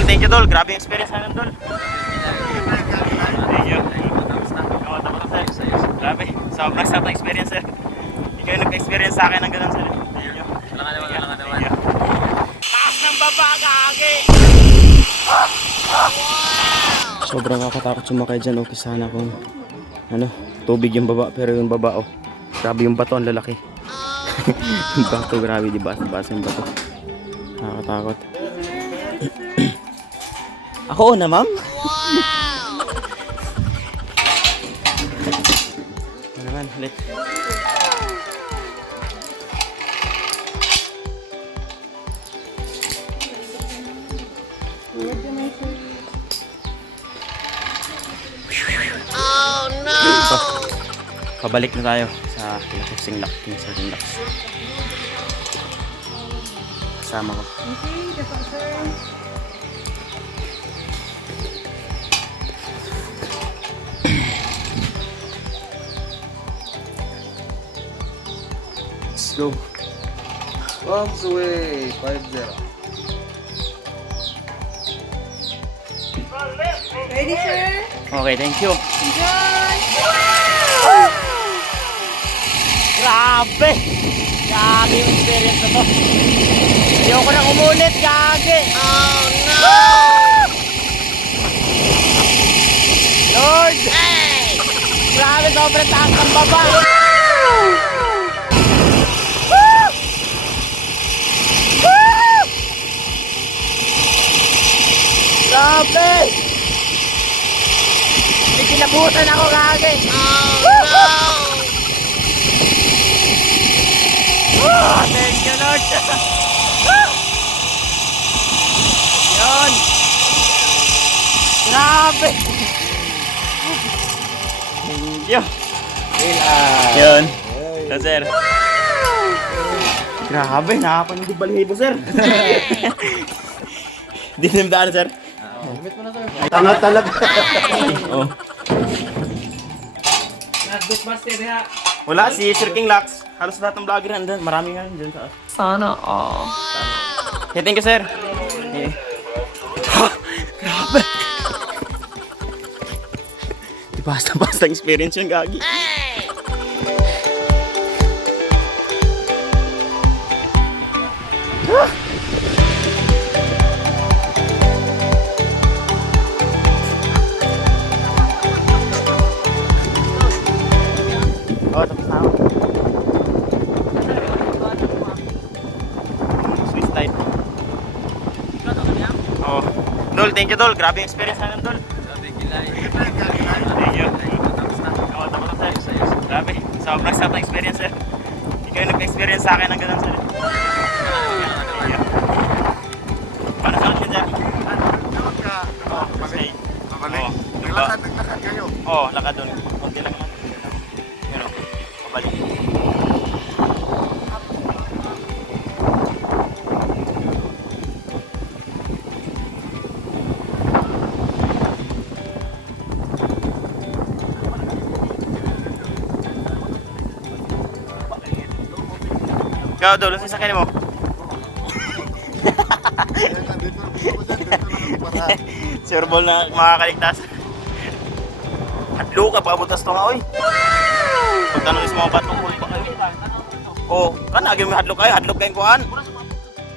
Dol, thank you Dol. Grabe yung experience namin Dol. Thank you. Tapos sir. Grabe, sobrang sarap na experience sir. Ikaw yung nag-experience sa akin ng ganun sir. Thank you. Wala ka naman. Taas ng baba, gagi! Sobrang nakakatakot sumakay dyan. Okay sana kung tubig yung baba. Pero yung baba grabe yung bato, ang lalaki. Yung bato, grabe, di ba? Basa yung bato. Nakakatakot. Ako na, ma'am? Ano naman, ulit. Oh no! So, pabalik na tayo sa King Sinlac. Kasama ko. Okay, dapat sir. Let's go. Bombs away. 5-0. Ready sir? Okay, thank you. Enjoy! Grabe! Grabe yung experience na to. Ayoko nang umulit, gagi! Oh no! Lord! Hey! Grabe, sobrang taas ng baba! Grabe! May kinabutan ako, gagi! Oh no! Thank you, Lord! Yun! Grabe! Thank you! Yun! So, sir. Grabe, nakapanood balihibo, sir. Di na yung daan, sir. Limit mo na sir. Tanga talaga. Oh. Nag-Dustbuster ha. Wala, si Sir King Lax. Halos lahat ng vlogger nandun. Marami nga nandun sa... Sana all. Okay, thank you, sir. Okay. Grabe! Di basta-basta experience yung gagi. Oh, tapos na ako. Swiss type. Oh. Dol, thank you Dol. Grabe yung experience namin Dol. Thank you. Oh, tapos na sir. Grabe, sobrang sarap na experience sir. Ikaw yung nag-experience sa akin ng ganun sir. Thank you. Paano sa akin dyan? Oh, stay. Oh, Naglakad kayo. oh, lakad doon. Kunti lang naman. Pero, pabalik. Ikaw, Dol, ano sasakyan mo? Sure ball na makakaligtas. Hadlo ka, pabutas to nga, oy. Pag tanong is mga batong huli pa kayo. Oh, kan, agay mo hadlok kayo kayong kuhaan.